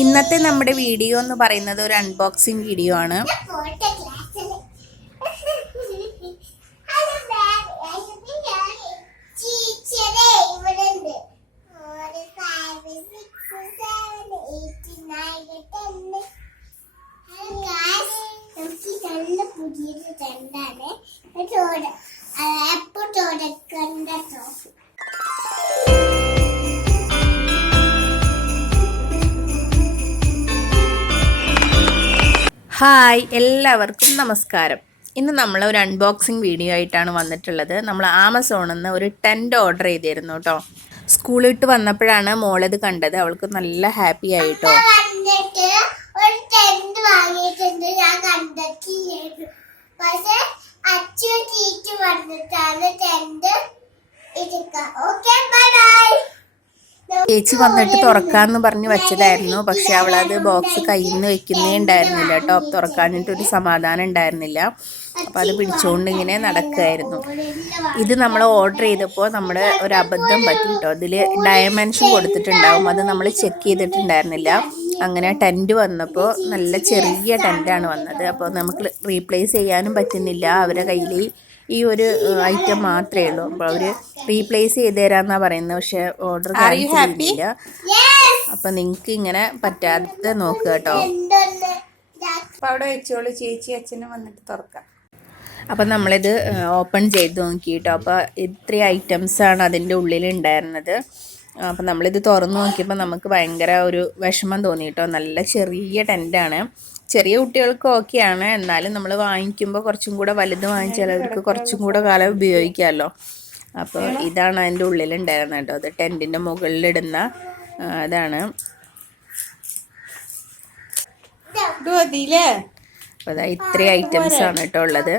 ഇന്നത്തെ നമ്മുടെ വീഡിയോ എന്ന് പറയുന്നത് ഒരു അൺബോക്സിങ് വീഡിയോ ആണ്. ഹായ്, എല്ലാവർക്കും നമസ്കാരം. ഇന്ന് നമ്മൾ ഒരു അൺബോക്സിങ് വീഡിയോ ആയിട്ടാണ് വന്നിട്ടുള്ളത്. നമ്മൾ ആമസോണിൽ നിന്ന് ഒരു ടെൻറ്റ് ഓർഡർ ചെയ്തിരുന്നു കേട്ടോ. സ്കൂളിട്ട് വന്നപ്പോഴാണ് മോളത് കണ്ടത്. അവൾക്ക് നല്ല ഹാപ്പി ആയിട്ടോ. ചേച്ചി വന്നിട്ട് തുറക്കാമെന്ന് പറഞ്ഞ് വെച്ചതായിരുന്നു. പക്ഷെ അവളത് ബോക്സ് കയ്യിൽ നിന്ന് വെക്കുന്നേ ഉണ്ടായിരുന്നില്ല കേട്ടോ. തുറക്കാനിട്ടൊരു സമാധാനം ഉണ്ടായിരുന്നില്ല. അപ്പോൾ അത് പിടിച്ചുകൊണ്ട് ഇങ്ങനെ നടക്കുമായിരുന്നു. ഇത് നമ്മൾ ഓർഡർ ചെയ്തപ്പോൾ നമ്മൾ ഒരു അബദ്ധം പറ്റി കേട്ടോ. അതിൽ ഡയമെൻഷൻ കൊടുത്തിട്ടുണ്ടാവും, അത് നമ്മൾ ചെക്ക് ചെയ്തിട്ടുണ്ടായിരുന്നില്ല. അങ്ങനെ ടെൻറ്റ് വന്നപ്പോൾ നല്ല ചെറിയ ടെൻറ്റാണ് വന്നത്. അപ്പോൾ നമുക്ക് റീപ്ലേസ് ചെയ്യാനും പറ്റുന്നില്ല. അവരുടെ കയ്യിൽ ഈ ഒരു ഐറ്റം മാത്രമേ ഉള്ളൂ. അപ്പോൾ അവർ റീപ്ലേസ് ചെയ്ത് തരാമെന്നാണ് പറയുന്നത്. പക്ഷേ ഓർഡർ കാണിച്ചില്ല. അപ്പം നിങ്ങൾക്ക് ഇങ്ങനെ പറ്റാതെ നോക്കുക കേട്ടോ. അപ്പോൾ അവിടെ വെച്ചോളൂ, ചേച്ചി അച്ഛനും വന്നിട്ട് തുറക്കാം. അപ്പം നമ്മളിത് ഓപ്പൺ ചെയ്ത് നോക്കി കേട്ടോ. അപ്പോൾ ഇത്രയും ഐറ്റംസാണ് അതിൻ്റെ ഉള്ളിലുണ്ടായിരുന്നത്. അപ്പം നമ്മളിത് തുറന്ന് നോക്കിയപ്പോൾ നമുക്ക് ഭയങ്കര ഒരു വിഷമം തോന്നി കേട്ടോ. നല്ല ചെറിയ ടെൻറ്റാണ്. ചെറിയ കുട്ടികൾക്ക് ഓക്കെയാണ്. എന്നാലും നമ്മൾ വാങ്ങിക്കുമ്പോൾ കുറച്ചും കൂടെ വലുത് വാങ്ങിച്ചാൽ അവർക്ക് കുറച്ചും കൂടെ കാലം ഉപയോഗിക്കാമല്ലോ. അപ്പോൾ ഇതാണ് അതിൻ്റെ ഉള്ളിലുണ്ടായിരുന്നത് കേട്ടോ. അത് ടെൻറ്റിൻ്റെ മുകളിലിടുന്ന ഇതാണ്. അപ്പോൾ അതാ ഇത്രയും ഐറ്റംസാണ് കേട്ടോ ഉള്ളത്.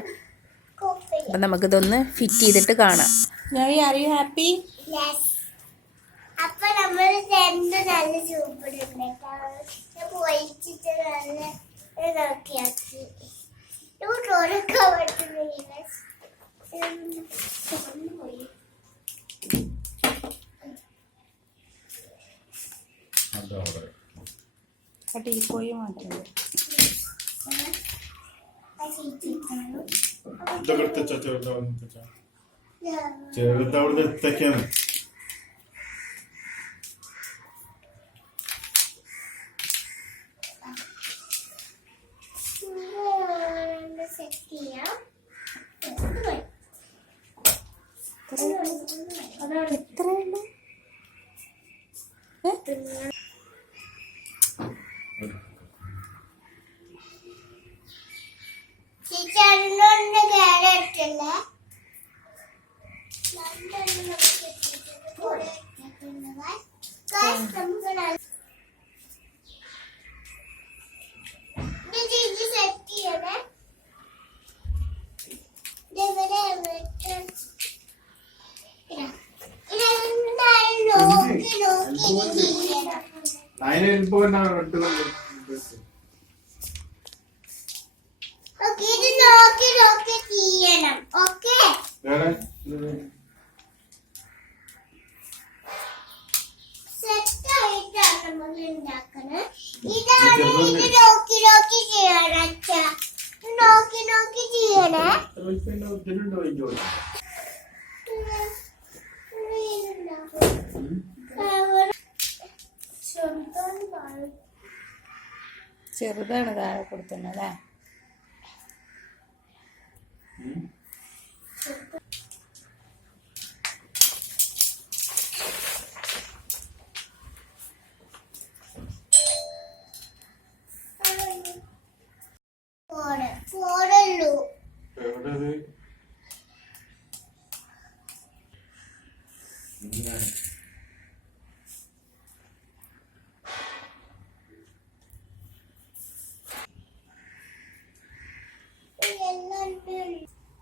അപ്പം നമുക്കിതൊന്ന് ഫിറ്റ് ചെയ്തിട്ട് കാണാം. ഹാപ്പി? അപ്പൊ നമ്മൾ ടെന്റ് നല്ല പോയിച്ചിട്ട് നല്ല നോക്കിയാക്കി ടീപ്പോയി മാത്രമേ ചെറുതവിടുന്ന് ചെറുതാണ് താഴെ കൊടുക്കുന്നത് അല്ലേ?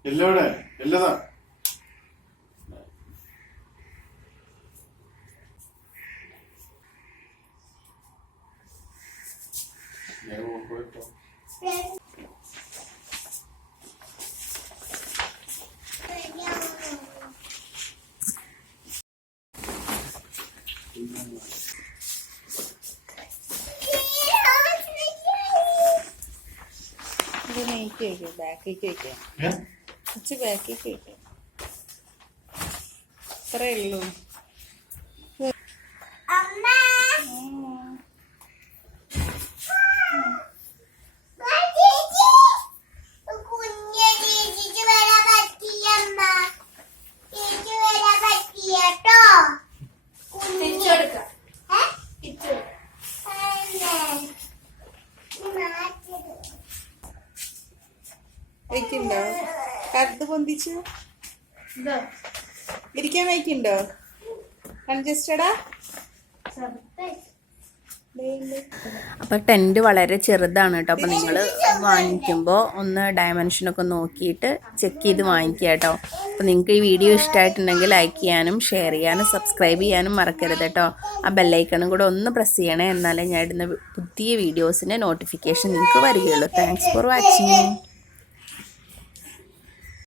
എല്ലോടെ എല്ലതാ ഇത് നെയ്ക്ക് വയ്ക്കും, ബാക്കിലേക്ക് വയ്ക്കാം, ഏ? കുറച്ച് ബാക്കിലേക്ക് വയ്ക്കാം. അത്രേ ഉള്ളൂ. അമ്മ കുഞ്ഞ് ചേച്ചിക്ക് വരാൻ പറ്റിയമ്മ, ചേച്ചി വരാൻ പറ്റിയട്ടോ. വയ്ക്കുണ്ടോ? കറുത്ത് പൊന്തിച്ച് ഇരിക്കാൻ വയ്ക്കുണ്ടോ? കൺജസ്റ്റഡാ? അപ്പം ടെൻറ്റ് വളരെ ചെറുതാണ് കേട്ടോ. അപ്പം നിങ്ങൾ വാങ്ങിക്കുമ്പോൾ ഒന്ന് ഡയമെൻഷനൊക്കെ നോക്കിയിട്ട് ചെക്ക് ചെയ്ത് വാങ്ങിക്കുക കേട്ടോ. അപ്പോൾ നിങ്ങൾക്ക് ഈ വീഡിയോ ഇഷ്ടമായിട്ടുണ്ടെങ്കിൽ ലൈക്ക് ചെയ്യാനും ഷെയർ ചെയ്യാനും സബ്സ്ക്രൈബ് ചെയ്യാനും മറക്കരുത് കേട്ടോ. ആ ബെല്ലൈക്കണും കൂടെ ഒന്ന് പ്രസ് ചെയ്യണേ, എന്നാലേ ഞാൻ ഇടുന്ന പുതിയ വീഡിയോസിൻ്റെ നോട്ടിഫിക്കേഷൻ നിങ്ങൾക്ക് വരികയുള്ളൂ. Thanks for watching.